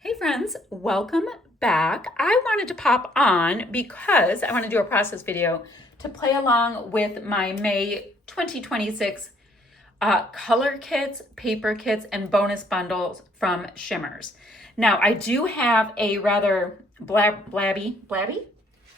Hey friends, welcome back. I wanted to pop on because I want to do a process video to play along with my May 2026 color kits, paper kits, and bonus bundles from Shimmerz. Now, I do have a rather blabby,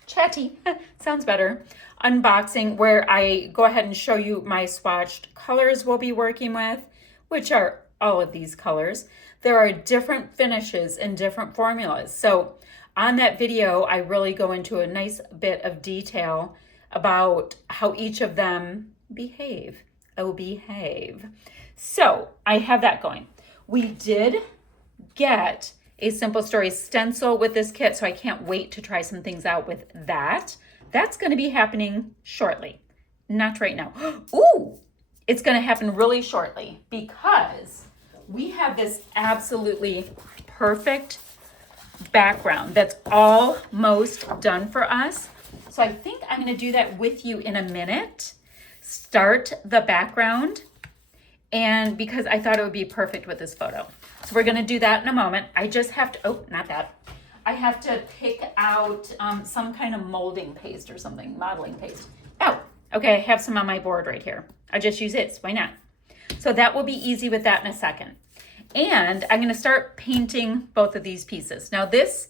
chatty, sounds better, unboxing where I go ahead and show you my swatched colors we'll be working with, which are all of these colors. There are different finishes and different formulas. So on that video, I really go into a nice bit of detail about how each of them behave. Behave. So I have that going. We did get a Simple Stories stencil with this kit, so I can't wait to try some things out with that. That's going to be happening shortly. Not right now. Ooh, it's going to happen really shortly because we have this absolutely perfect background that's almost done for us. So I think I'm going to do that with you in a minute. Start the background, and because I thought it would be perfect with this photo. So we're going to do that in a moment. I just have to, oh, not that. I have to pick out some kind of molding paste or something, modeling paste. Oh, okay, I have some on my board right here. I just use it, why not? So that will be easy with that in a second. And I'm going to start painting both of these pieces. Now this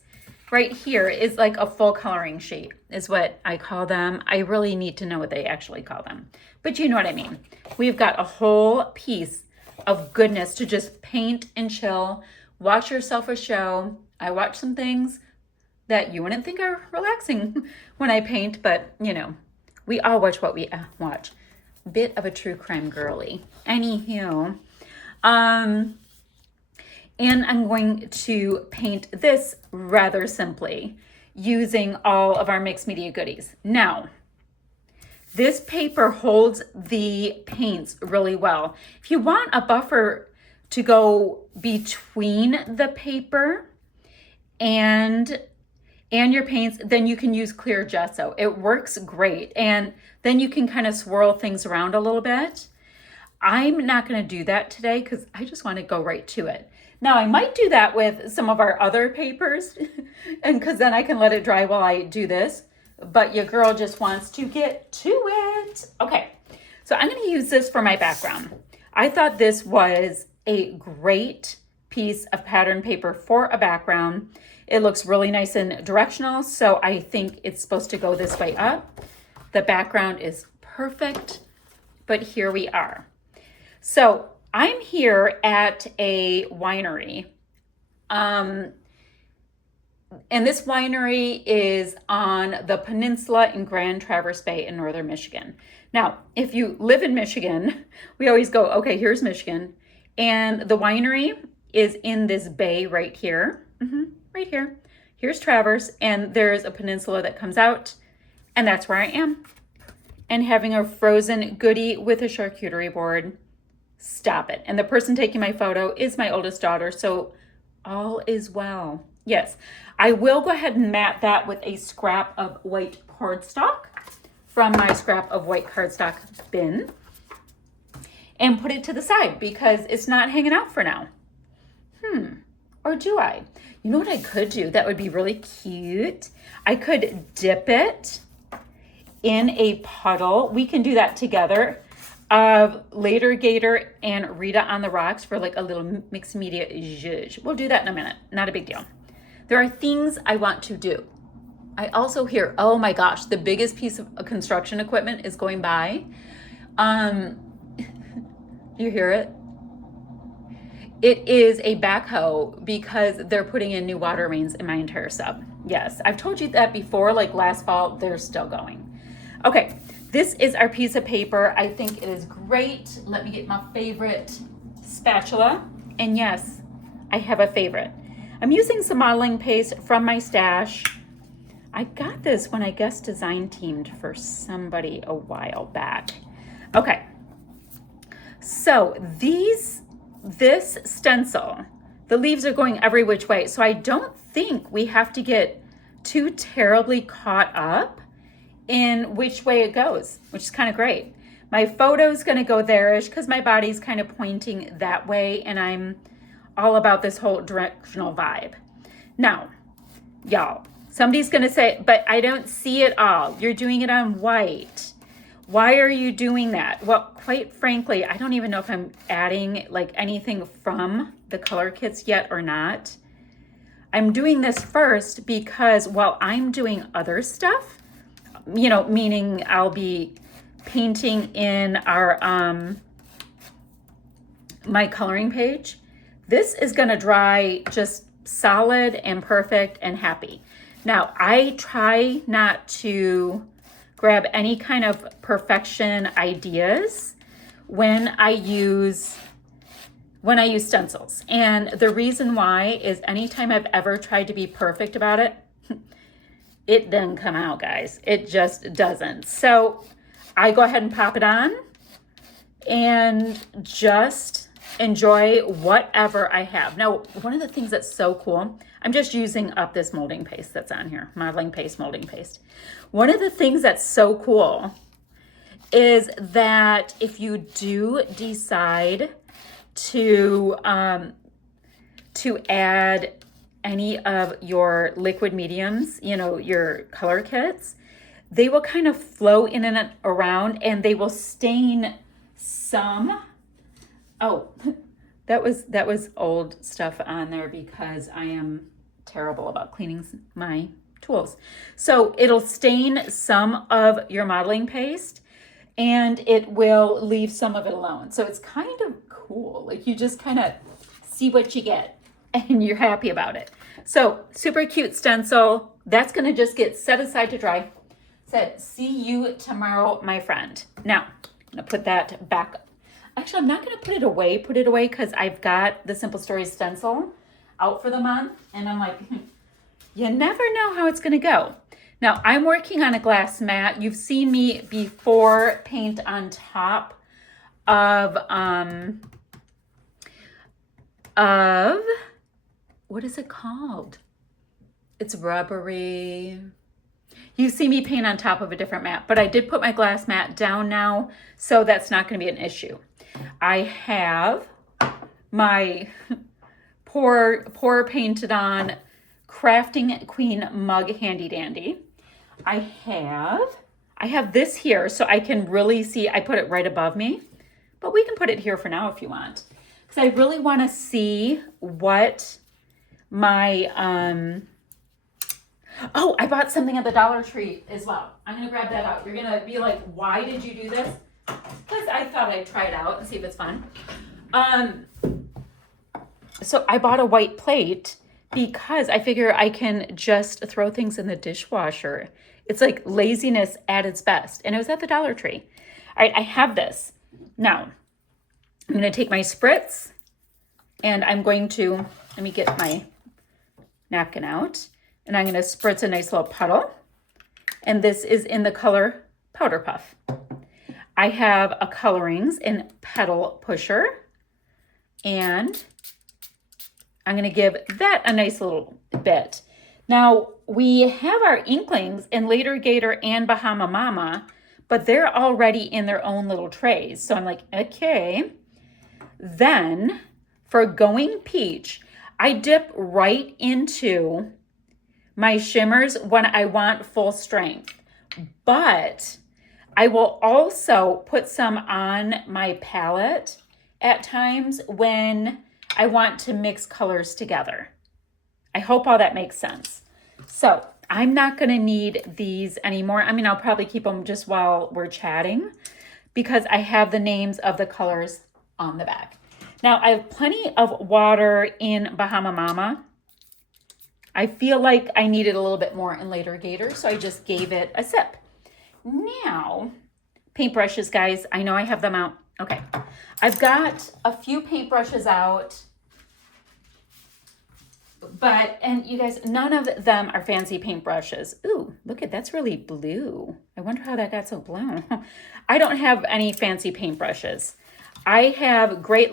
right here is like a full coloring sheet is what I call them. I really need to know what they actually call them, but you know what I mean. We've got a whole piece of goodness to just paint and chill, watch yourself a show. I watch some things that you wouldn't think are relaxing when I paint, but you know, we all watch what we watch. Bit of a true crime girly. Anywho, and I'm going to paint this rather simply using all of our mixed media goodies. Now, this paper holds the paints really well. If you want a buffer to go between the paper and your paints, then you can use clear gesso. It works great. And then you can kind of swirl things around a little bit. I'm not going to do that today because I just want to go right to it. Now, I might do that with some of our other papers and because then I can let it dry while I do this. But your girl just wants to get to it. Okay, so I'm going to use this for my background. I thought this was a great piece of pattern paper for a background. It looks really nice and directional, so I think it's supposed to go this way up. The background is perfect, but here we are. So I'm here at a winery. And this winery is on the peninsula in Grand Traverse Bay in northern Michigan. Now, if you live in Michigan, we always go, okay, here's Michigan. And the winery is in this bay right here. Right here. Here's Traverse, and there's a peninsula that comes out, and that's where I am. And having a frozen goodie with a charcuterie board. Stop it. And the person taking my photo is my oldest daughter, so all is well. Yes, I will go ahead and mat that with a scrap of white cardstock from my scrap of white cardstock bin and put it to the side because it's not hanging out for now. Or do I? You know what I could do that would be really cute? I could dip it in a puddle. We can do that together of Later Gator and Rita on the Rocks for like a little mixed media zhuzh. We'll do that in a minute. Not a big deal. There are things I want to do. I also hear, oh my gosh, the biggest piece of construction equipment is going by. You hear it? It is a backhoe because they're putting in new water mains in my entire sub. Yes, I've told you that before, like last fall, they're still going. Okay, this is our piece of paper. I think it is great. Let me get my favorite spatula. And yes, I have a favorite. I'm using some modeling paste from my stash. I got this when I guest design teamed for somebody a while back. Okay, so this stencil, the leaves are going every which way. So I don't think we have to get too terribly caught up in which way it goes, which is kind of great. My photo's gonna go there-ish because my body's kind of pointing that way and I'm all about this whole directional vibe. Now, y'all, somebody's going to say, but I don't see it all. You're doing it on white. Why are you doing that? Well, quite frankly, I don't even know if I'm adding like anything from the color kits yet or not. I'm doing this first because while I'm doing other stuff, you know, meaning I'll be painting in our my coloring page, this is going to dry just solid and perfect and happy. Now, I try not to grab any kind of perfection ideas when I use stencils. And the reason why is anytime I've ever tried to be perfect about it, it doesn't come out, guys. It just doesn't. So I go ahead and pop it on and just enjoy whatever I have. Now, one of the things that's so cool, I'm just using up this molding paste that's on here, modeling paste, molding paste. One of the things that's so cool is that if you do decide to add any of your liquid mediums, you know, your color kits, they will kind of flow in and around and they will stain some. Oh, that was old stuff on there because I am terrible about cleaning my tools. So it'll stain some of your modeling paste and it will leave some of it alone. So it's kind of cool. Like you just kind of see what you get and you're happy about it. So super cute stencil. That's going to just get set aside to dry. Said, see you tomorrow, my friend. Now, I'm going to put that back. Actually, I'm not going to put it away because I've got the Simple Stories stencil out for the month. And I'm like, you never know how it's going to go. Now, I'm working on a glass mat. You've seen me before paint on top of what is it called? It's rubbery. You see me paint on top of a different mat, but I did put my glass mat down now, so that's not going to be an issue. I have my pour painted on Crafting Queen mug handy dandy. I have this here so I can really see. I put it right above me, but we can put it here for now if you want, because I really want to see what my oh, I bought something at the Dollar Tree as well. I'm going to grab that out. You're going to be like, why did you do this? Because I thought I'd try it out and see if it's fun. So I bought a white plate because I figure I can just throw things in the dishwasher. It's like laziness at its best. And it was at the Dollar Tree. All right, I have this. Now, I'm going to take my spritz and I'm going to, let me get my napkin out. And I'm going to spritz a nice little puddle. And this is in the color Powder Puff. I have a colorings in Petal Pusher. And I'm going to give that a nice little bit. Now, we have our inklings in Later Gator and Bahama Mama, but they're already in their own little trays. So I'm like, okay. Then for Going Peach, I dip right into my Shimmerz when I want full strength, but I will also put some on my palette at times when I want to mix colors together. I hope all that makes sense. So I'm not going to need these anymore. I mean, I'll probably keep them just while we're chatting because I have the names of the colors on the back. Now I have plenty of water in Bahama Mama. I feel like I needed a little bit more in Later Gator, so I just gave it a sip. Now, paintbrushes, guys. I know I have them out. Okay. I've got a few paintbrushes out, and you guys, none of them are fancy paintbrushes. Ooh, look at, that's really blue. I wonder how that got so blue. I don't have any fancy paintbrushes. I have great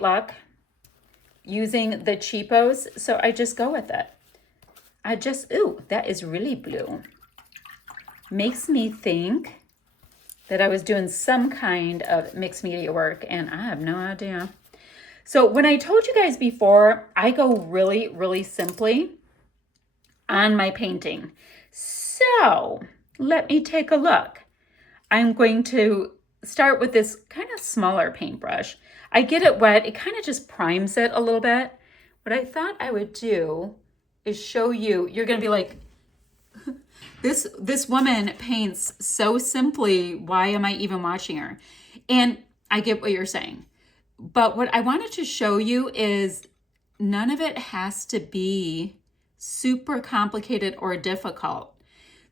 using the cheapos, so I just go with it. Ooh, that is really blue. Makes me think that I was doing some kind of mixed media work and I have no idea. So when I told you guys before, I go really, really simply on my painting. So let me take a look. I'm going to start with this kind of smaller paintbrush. I get it wet, it kind of just primes it a little bit. What I thought I would do is show you, you're gonna be like, this woman paints so simply, why am I even watching her? And I get what you're saying. But what I wanted to show you is none of it has to be super complicated or difficult.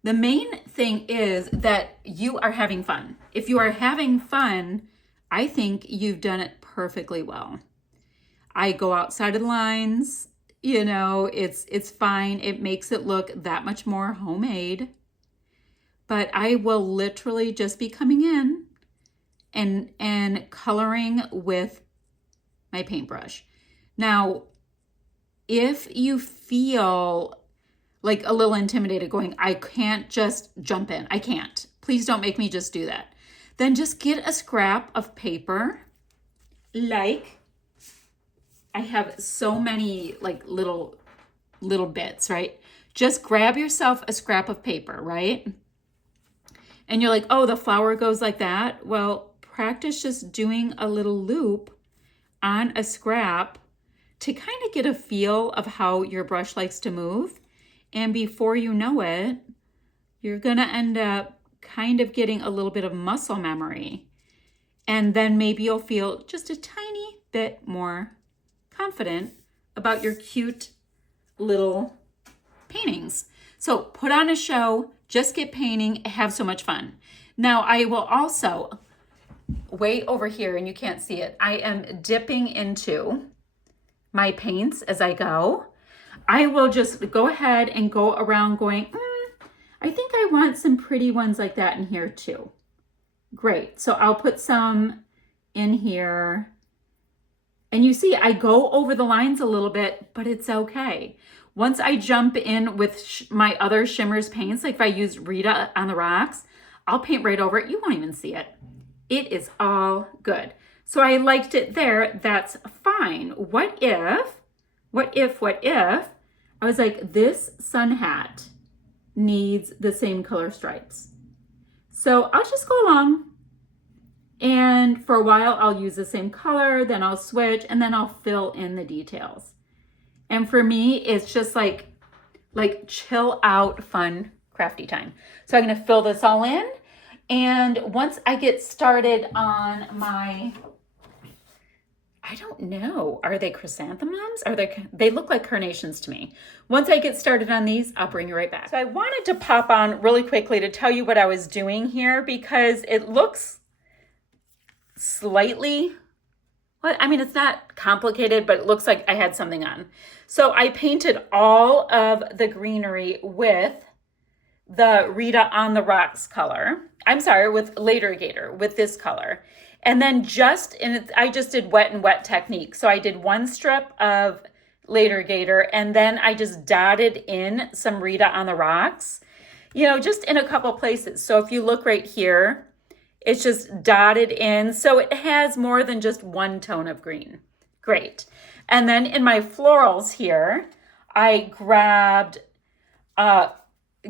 The main thing is that you are having fun. If you are having fun, I think you've done it perfectly well. I go outside of the lines, you know, it's fine. It makes it look that much more homemade. But I will literally just be coming in and coloring with my paintbrush. Now, if you feel like a little intimidated going, I can't just jump in. I can't. Please don't make me just do that. Then just get a scrap of paper. Like, I have so many like little bits, right? Just grab yourself a scrap of paper, right? And you're like, oh, the flower goes like that. Well, practice just doing a little loop on a scrap to kind of get a feel of how your brush likes to move. And before you know it, you're going to end up kind of getting a little bit of muscle memory. And then maybe you'll feel just a tiny bit more confident about your cute little paintings. So put on a show, just get painting, have so much fun. Now I will also, way over here, and you can't see it, I am dipping into my paints as I go. I will just go ahead and go around going, I think I want some pretty ones like that in here too. Great, so I'll put some in here. And you see, I go over the lines a little bit, but it's okay. Once I jump in with my other Shimmerz paints, like if I use Rita on the rocks, I'll paint right over it. You won't even see it. It is all good. So I liked it there. That's fine. What if I was like, this sun hat needs the same color stripes. So I'll just go along. And for a while, I'll use the same color, then I'll switch, and then I'll fill in the details. And for me, it's just like chill out, fun, crafty time. So I'm gonna fill this all in. And once I get started on my, I don't know, are they chrysanthemums? They look like carnations to me. Once I get started on these, I'll bring you right back. So I wanted to pop on really quickly to tell you what I was doing here because it looks slightly, well, I mean, it's not complicated, but it looks like I had something on. So I painted all of the greenery with the Rita on the Rocks color. I'm sorry, with Later Gator, with this color. And then I just did wet and wet technique. So I did one strip of Later Gator, and then I just dotted in some Rita on the Rocks, you know, just in a couple places. So if you look right here, it's just dotted in. So it has more than just one tone of green. Great. And then in my florals here, I grabbed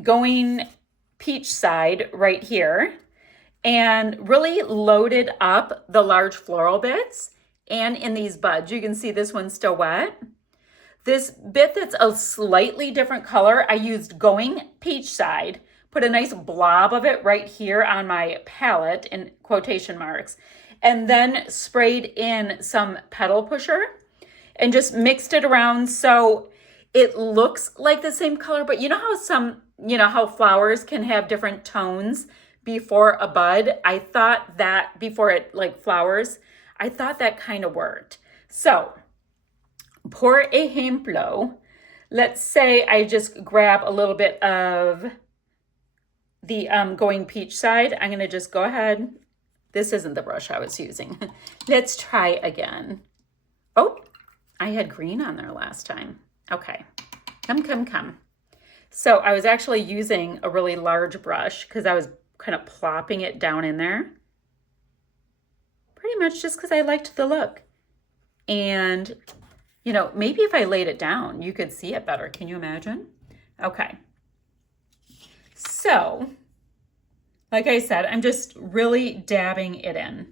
Going Peach Side right here and really loaded up the large floral bits. And in these buds, you can see this one's still wet. This bit that's a slightly different color, I used Going Peach Side, put a nice blob of it right here on my palette in quotation marks, and then sprayed in some Petal Pusher and just mixed it around so it looks like the same color. But you know how how flowers can have different tones before a bud? I thought that before it like flowers, I thought that kind of worked. So, por ejemplo, let's say I just grab a little bit of the Going Peach Side. I'm going to just go ahead. This isn't the brush I was using. Let's try again. Oh, I had green on there last time. Okay, come. So I was actually using a really large brush because I was kind of plopping it down in there. Pretty much just because I liked the look. And, you know, maybe if I laid it down, you could see it better. Can you imagine? Okay. So, like I said, I'm just really dabbing it in.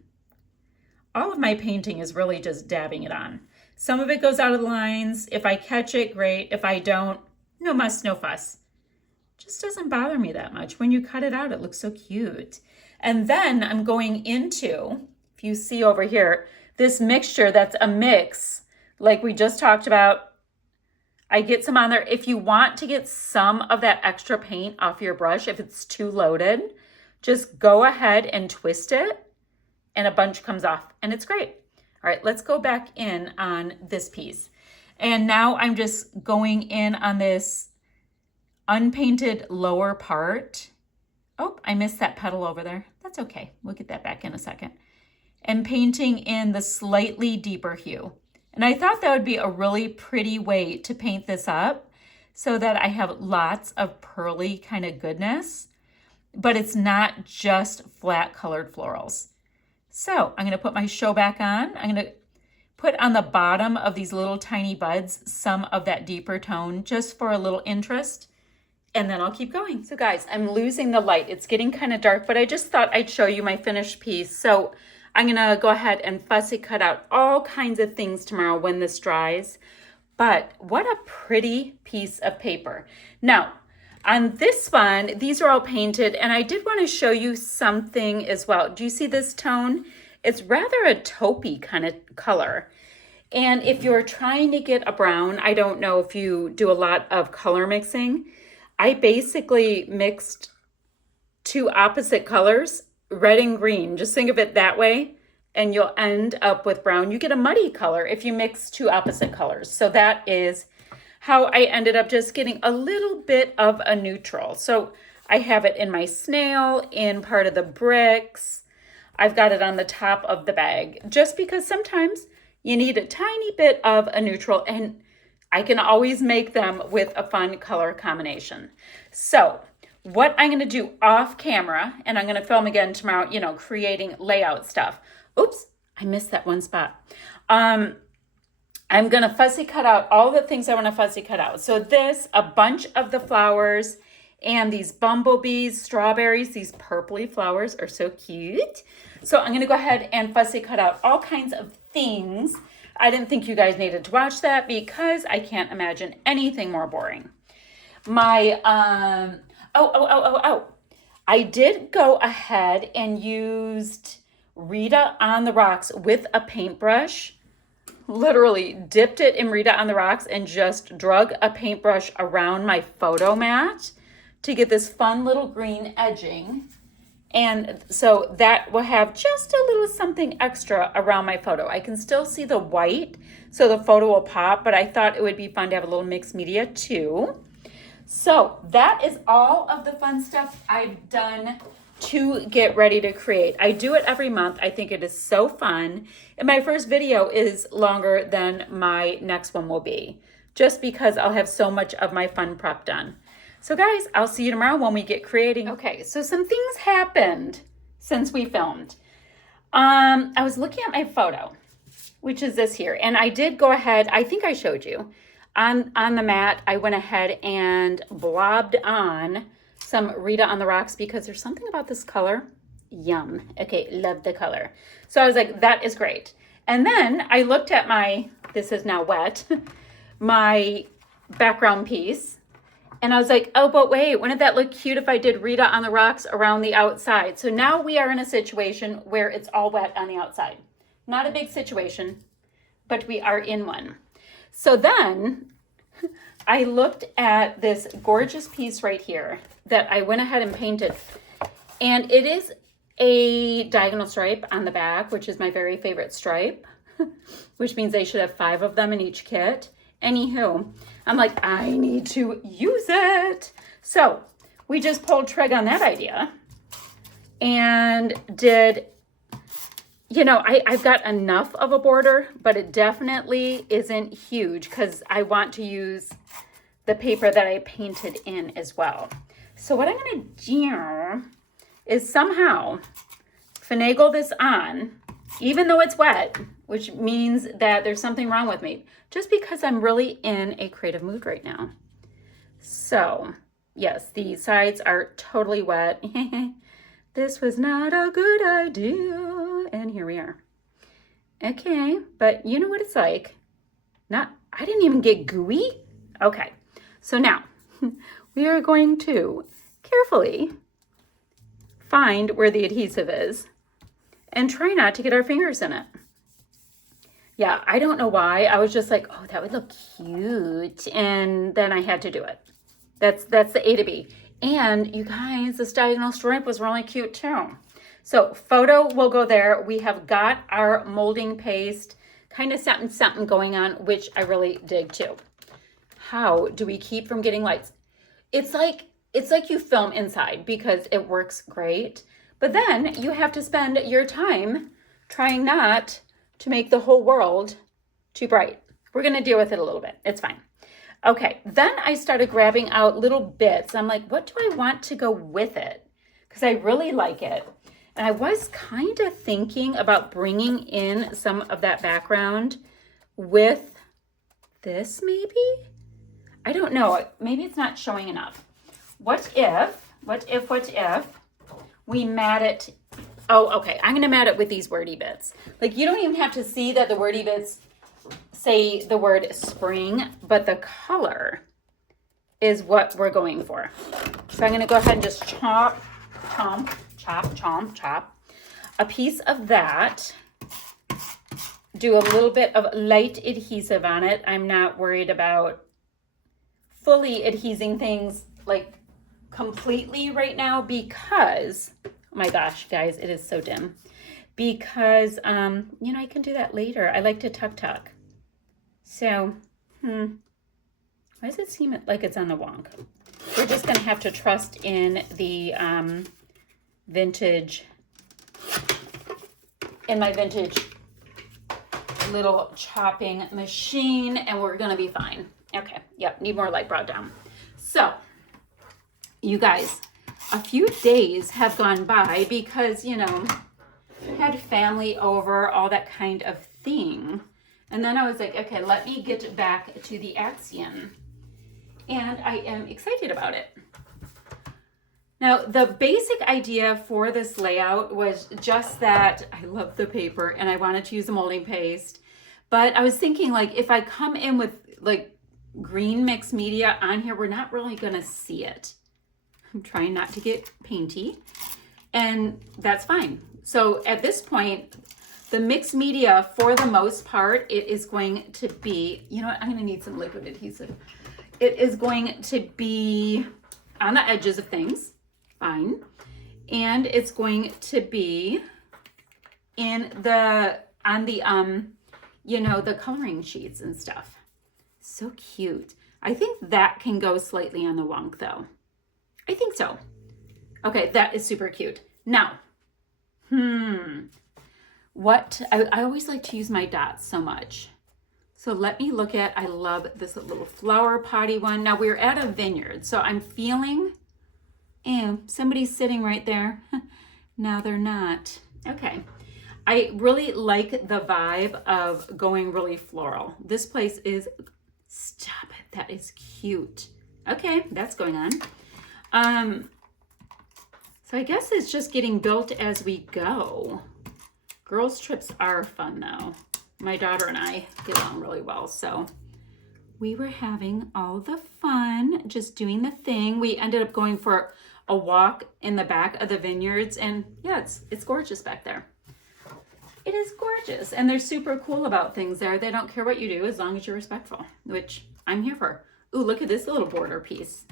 All of my painting is really just dabbing it on. Some of it goes out of the lines. If I catch it, great. If I don't, no muss, no fuss. Just doesn't bother me that much. When you cut it out, it looks so cute. And then I'm going into, if you see over here, this mixture that's a mix, like we just talked about. I get some on there. If you want to get some of that extra paint off your brush, if it's too loaded, just go ahead and twist it and a bunch comes off and it's great. All right, let's go back in on this piece. And now I'm just going in on this unpainted lower part. Oh, I missed that petal over there. That's okay. We'll get that back in a second. And painting in the slightly deeper hue. And I thought that would be a really pretty way to paint this up so that I have lots of pearly kind of goodness, but it's not just flat colored florals. So I'm gonna put my show back on. I'm gonna put on the bottom of these little tiny buds some of that deeper tone just for a little interest, and then I'll keep going. So guys, I'm losing the light. It's getting kind of dark, but I just thought I'd show you my finished piece. So I'm gonna go ahead and fussy cut out all kinds of things tomorrow when this dries. But what a pretty piece of paper. Now, on this one, these are all painted, and I did want to show you something as well. Do you see this tone? It's rather a taupey kind of color. And if you're trying to get a brown, I don't know if you do a lot of color mixing. I basically mixed two opposite colors, red and green. Just think of it that way, and you'll end up with brown. You get a muddy color if you mix two opposite colors. So that is how I ended up just getting a little bit of a neutral. So I have it in my snail, in part of the bricks. I've got it on the top of the bag, just because sometimes you need a tiny bit of a neutral, and I can always make them with a fun color combination. So what I'm gonna do off camera, and I'm gonna film again tomorrow, you know, creating layout stuff. Oops, I missed that one spot. I'm gonna fussy cut out all the things I wanna fussy cut out. So this, a bunch of the flowers, and these bumblebees, strawberries, these purpley flowers are so cute. So I'm gonna go ahead and fussy cut out all kinds of things. I didn't think you guys needed to watch that because I can't imagine anything more boring. My, I did go ahead and used Rita on the Rocks with a paintbrush. Literally dipped it in Rita on the Rocks and just drug a paintbrush around my photo mat to get this fun little green edging. And so that will have just a little something extra around my photo. I can still see the white, so the photo will pop, but I thought it would be fun to have a little mixed media too. So that is all of the fun stuff I've done to get ready to create. I do it every month. I think it is so fun. And my first video is longer than my next one will be, just because I'll have so much of my fun prep done. So guys, I'll see you tomorrow when we get creating. Okay, so some things happened since we filmed. I was looking at my photo, which is this here, and I did go ahead, I think I showed you, on the mat, I went ahead and blobbed on some Rita on the Rocks because there's something about this color. Yum. Okay, love the color. So I was like, that is great. And then I looked at my, this is now wet, my background piece. And I was like, oh, but wait, wouldn't that look cute if I did Rita on the Rocks around the outside? So now we are in a situation where it's all wet on the outside. Not a big situation, but we are in one. So then I looked at this gorgeous piece right here that I went ahead and painted. And it is a diagonal stripe on the back, which is my very favorite stripe, which means they should have 5 of them in each kit. Anywho, I'm like, I need to use it. So we just pulled trig on that idea and did, you know, I've got enough of a border, but it definitely isn't huge because I want to use the paper that I painted in as well. So what I'm gonna do is somehow finagle this on, even though it's wet. which means that there's something wrong with me, just because I'm really in a creative mood right now. So yes, the sides are totally wet. This was not a good idea. And here we are. Okay, but you know what it's like. I didn't even get gooey. Okay, so now we are going to carefully find where the adhesive is and try not to get our fingers in it. Yeah, I don't know why. I was just like, oh, that would look cute. And then I had to do it. That's the A to B. And you guys, this diagonal stripe was really cute too. So photo will go there. We have got our molding paste, kind of something going on, which I really dig too. How do we keep from getting lights? It's like you film inside because it works great. But then you have to spend your time trying not to make the whole world too bright. We're going to deal with it a little bit. It's fine. Okay, then I started grabbing out little bits. I'm like, what do I want to go with it? Because I really like it. And I was kind of thinking about bringing in some of that background with this maybe? I don't know. Maybe it's not showing enough. What if we mat it? Oh, okay. I'm going to mat it with these wordy bits. Like, you don't even have to see that the wordy bits say the word spring, but the color is what we're going for. So I'm going to go ahead and just chop a piece of that. Do a little bit of light adhesive on it. I'm not worried about fully adhesing things like completely right now because, oh my gosh, guys, it is so dim. Because, you know, I can do that later. I like to tuck. So, why does it seem like it's on the wonk? We're just going to have to trust in the vintage, in my vintage little chopping machine, and we're going to be fine. Okay, yep, need more light brought down. So, you guys, a few days have gone by because, you know, had family over, all that kind of thing. And then I was like, okay, let me get back to the action. And I am excited about it. Now, the basic idea for this layout was just that I love the paper and I wanted to use the molding paste. But I was thinking, like, if I come in with like green mixed media on here, we're not really going to see it. I'm trying not to get painty, and that's fine. So at this point, the mixed media, for the most part, it is going to be, you know what, I'm going to need some liquid adhesive. It is going to be on the edges of things, fine. And it's going to be in on the, you know, the coloring sheets and stuff. So cute. I think that can go slightly on the wonk though. I think so. Okay, that is super cute. Now, what, I always like to use my dots so much. So let me look at, I love this little flower potty one. Now we're at a vineyard, so I'm feeling, somebody's sitting right there. Now they're not. Okay. I really like the vibe of going really floral. This place is, stop it, that is cute. Okay, that's going on. So I guess it's just getting built as we go. Girls' trips are fun though. My daughter and I get along really well, so we were having all the fun, just doing the thing. We ended up going for a walk in the back of the vineyards, and yeah, it's gorgeous back there. It is gorgeous, and they're super cool about things there. They don't care what you do as long as you're respectful, which I'm here for. Ooh, look at this little border piece.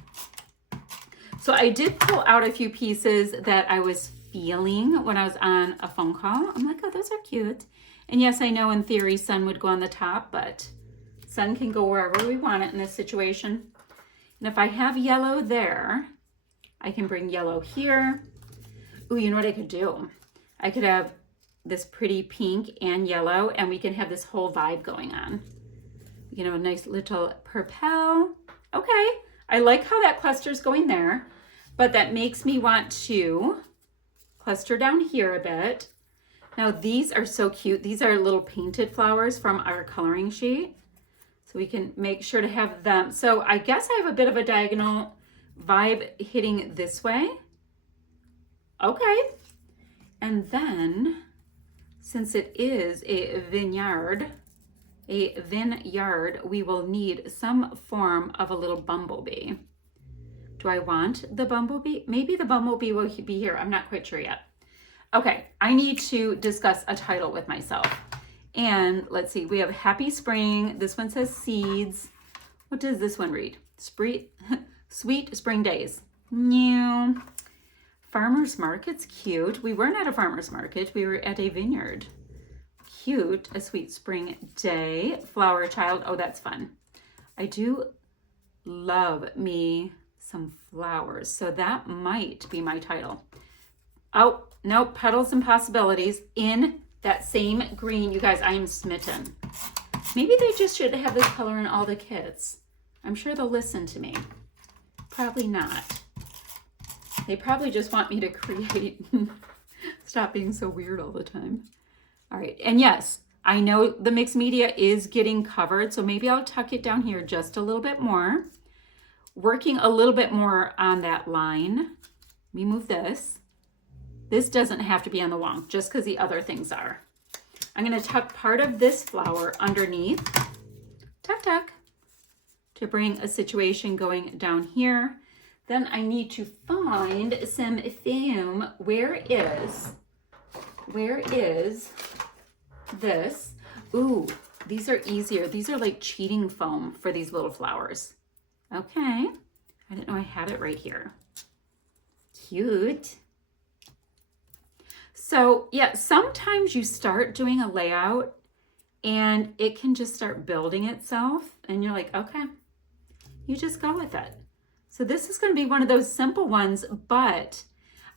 So I did pull out a few pieces that I was feeling when I was on a phone call. I'm like, oh, those are cute. And yes, I know in theory sun would go on the top, but sun can go wherever we want it in this situation. And if I have yellow there, I can bring yellow here. Ooh, you know what I could do? I could have this pretty pink and yellow, and we can have this whole vibe going on. We can have a nice little purple. Okay, I like how that cluster's going there, but that makes me want to cluster down here a bit. Now these are so cute. These are little painted flowers from our coloring sheet. So we can make sure to have them. So I guess I have a bit of a diagonal vibe hitting this way. Okay. And then, since it is a vineyard, we will need some form of a little bumblebee. Do I want the bumblebee? Maybe the bumblebee will be here. I'm not quite sure yet. Okay, I need to discuss a title with myself. And let's see, we have Happy Spring. This one says Seeds. What does this one read? Sweet Spring Days. New. Farmer's Market's cute. We weren't at a farmer's market. We were at a vineyard. Cute. A sweet spring day. Flower child. Oh, that's fun. I do love me some flowers. So that might be my title. Oh, no, Petals and Possibilities in that same green. You guys, I am smitten. Maybe they just should have this color in all the kits. I'm sure they'll listen to me. Probably not. They probably just want me to create. Stop being so weird all the time. All right, and yes, I know the mixed media is getting covered, so maybe I'll tuck it down here just a little bit more. Working a little bit more on that line. Let me move this. This doesn't have to be on the wall, just because the other things are. I'm going to tuck part of this flower underneath. Tuck, tuck. To bring a situation going down here. Then I need to find some foam. Where is this? Ooh, these are easier. These are like cheating foam for these little flowers. Okay. I didn't know I had it right here. Cute. So yeah, sometimes you start doing a layout and it can just start building itself and you're like, okay, you just go with it. So this is going to be one of those simple ones, but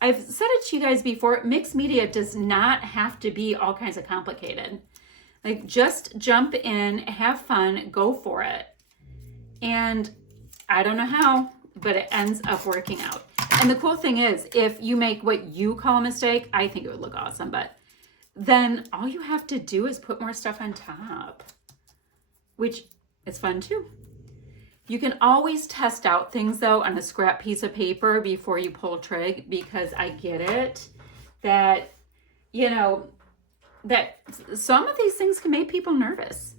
I've said it to you guys before, mixed media does not have to be all kinds of complicated. Like just jump in, have fun, go for it. And I don't know how, but it ends up working out. And the cool thing is, if you make what you call a mistake, I think it would look awesome, but then all you have to do is put more stuff on top, which is fun too. You can always test out things though on a scrap piece of paper before you pull trig, because I get it that, you know, that some of these things can make people nervous.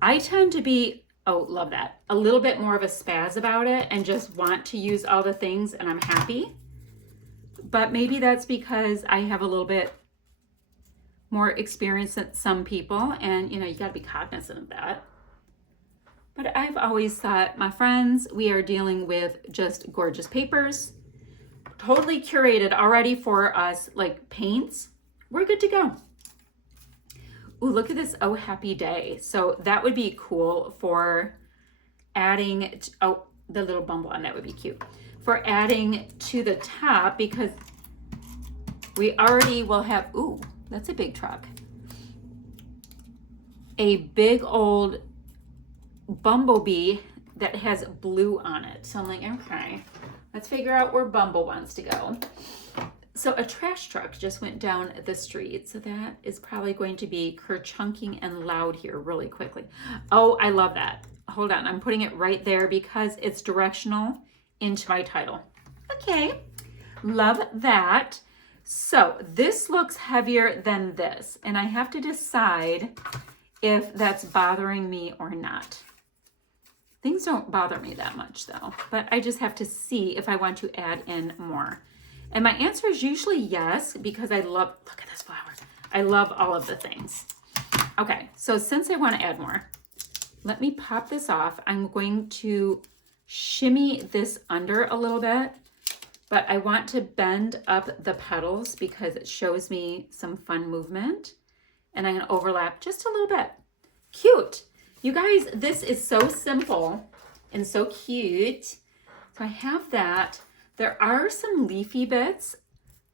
I tend to be, oh, love that, a little bit more of a spaz about it and just want to use all the things and I'm happy. But maybe that's because I have a little bit more experience than some people and, you know, you got to be cognizant of that. But I've always thought, my friends, we are dealing with just gorgeous papers, totally curated already for us, like paints. We're good to go. Ooh, look at this, Oh Happy Day. So that would be cool for adding, oh, the little bumble on that would be cute. For adding to the top, because we already will have, ooh, that's a big truck. A big old bumblebee that has blue on it. So I'm like, okay, let's figure out where Bumble wants to go. So a trash truck just went down the street. So that is probably going to be kerchunking and loud here really quickly. Oh, I love that. Hold on, I'm putting it right there because it's directional into my title. Okay, love that. So this looks heavier than this, and I have to decide if that's bothering me or not. Things don't bother me that much though, but I just have to see if I want to add in more. And my answer is usually yes, because I love, look at this flower. I love all of the things. Okay, so since I want to add more, let me pop this off. I'm going to shimmy this under a little bit, but I want to bend up the petals because it shows me some fun movement. And I'm going to overlap just a little bit. Cute. You guys, this is so simple and so cute. So I have that. There are some leafy bits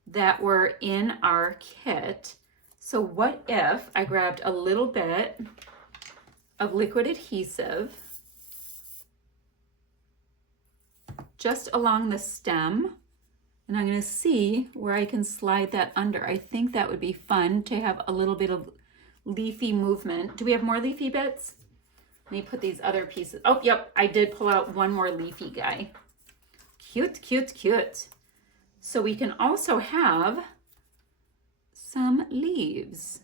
that were in our kit. So what if I grabbed a little bit of liquid adhesive just along the stem And I'm gonna see where I can slide that under. I think that would be fun to have a little bit of leafy movement. Do we have more leafy bits? Let me put these other pieces. Oh, yep, I did pull out one more leafy guy. Cute, cute, cute. So we can also have some leaves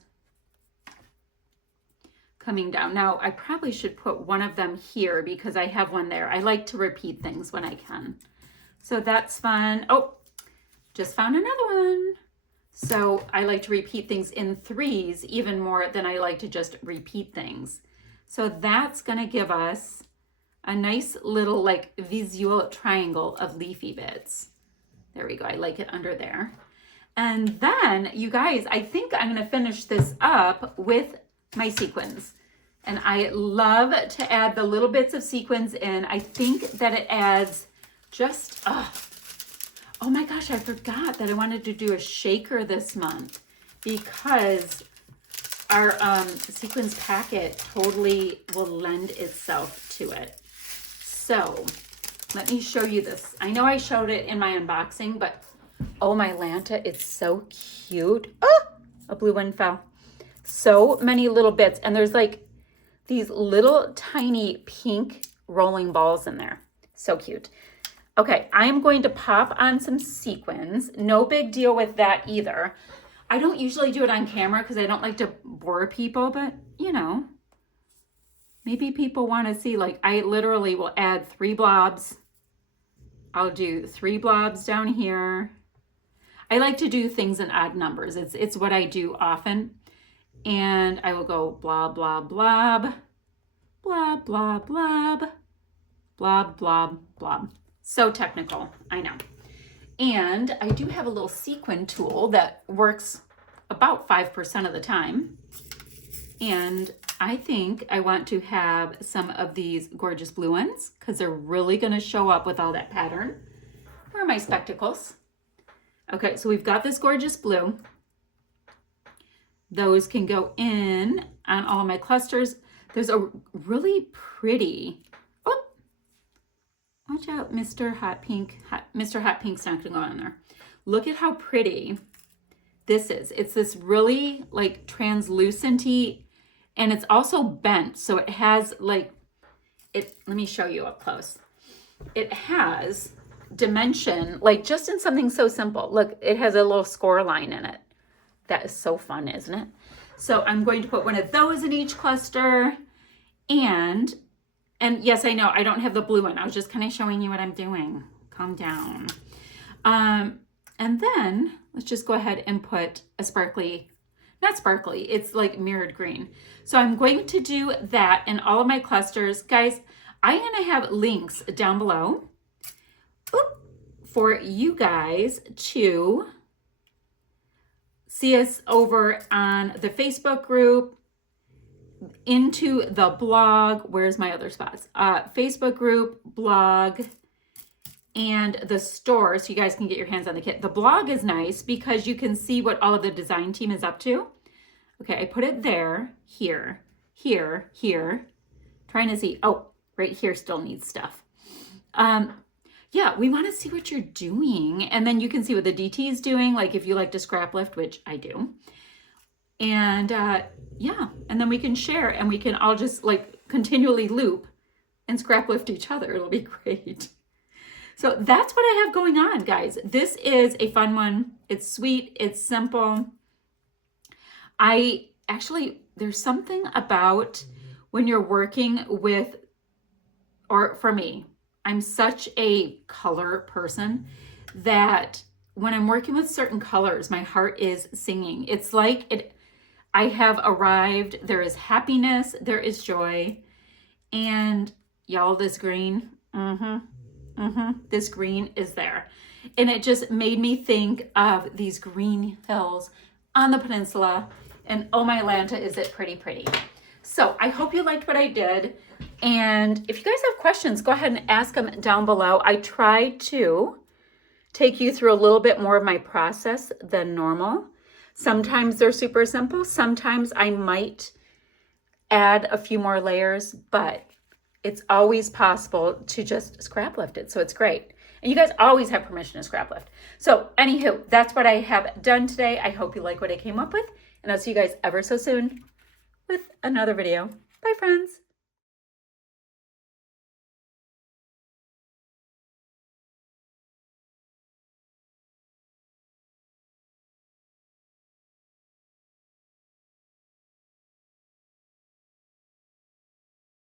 coming down. Now, I probably should put one of them here because I have one there. I like to repeat things when I can. So that's fun. Oh, just found another one. So I like to repeat things in threes even more than I like to just repeat things. So that's gonna give us a nice little like visual triangle of leafy bits. There we go, I like it under there. And then you guys, I think I'm gonna finish this up with my sequins. And I love to add the little bits of sequins in. I think that it adds just, oh my gosh, I forgot that I wanted to do a shaker this month because our sequins packet totally will lend itself to it. So let me show you this. I know I showed it in my unboxing, but oh my Lanta, it's so cute. Oh, a blue one fell. So many little bits, and there's like these little tiny pink rolling balls in there. So cute. Okay, I'm going to pop on some sequins. No big deal with that either. I don't usually do it on camera because I don't like to bore people, but you know, maybe people want to see, like I literally will add 3 blobs. I'll do 3 blobs down here. I like to do things in odd numbers. It's what I do often. And I will go blob, blob, blob, blob, blob, blob, blob, blob, blob. So technical, I know. And I do have a little sequin tool that works about 5% of the time. And I think I want to have some of these gorgeous blue ones because they're really going to show up with all that pattern. Where are my spectacles? Okay, so we've got this gorgeous blue. Those can go in on all my clusters. There's a really pretty, oh, watch out, Mr. Hot Pink. Mr. Hot Pink's not gonna go on there. Look at how pretty this is. It's this really like translucent-y, and it's also bent. So it has like, let me show you up close. It has dimension, like just in something so simple. Look, it has a little score line in it. That is so fun, isn't it? So I'm going to put one of those in each cluster. And yes, I know I don't have the blue one. I was just kind of showing you what I'm doing. Calm down. And then let's just go ahead and put a sparkly, not sparkly, it's like mirrored green. So I'm going to do that in all of my clusters. Guys, I'm going to have links down below for you guys to see us over on the Facebook group, into the blog. Where's my other spots? Facebook group, blog, and the store, so you guys can get your hands on the kit. The blog is nice because you can see what all of the design team is up to. Okay, I put it there, here, here, here. Trying to see, oh, right here still needs stuff. Yeah, we want to see what you're doing. And then you can see what the DT is doing, like if you like to scrap lift, which I do. And yeah, and then we can share and we can all just like continually loop and scrap lift each other. It'll be great. So that's what I have going on, guys. This is a fun one. It's sweet. It's simple. There's something about when you're working with, or for me, I'm such a color person that when I'm working with certain colors, my heart is singing. It's like I have arrived. There is happiness. There is joy. And y'all, this green, this green is there. And it just made me think of these green hills on the peninsula. And oh my Lanta, is it pretty, pretty. So I hope you liked what I did. And if you guys have questions, go ahead and ask them down below. I try to take you through a little bit more of my process than normal. Sometimes they're super simple. Sometimes I might add a few more layers, but it's always possible to just scrap lift it. So it's great. And you guys always have permission to scrap lift. So anywho, that's what I have done today. I hope you like what I came up with, and I'll see you guys ever so soon with another video. Bye, friends.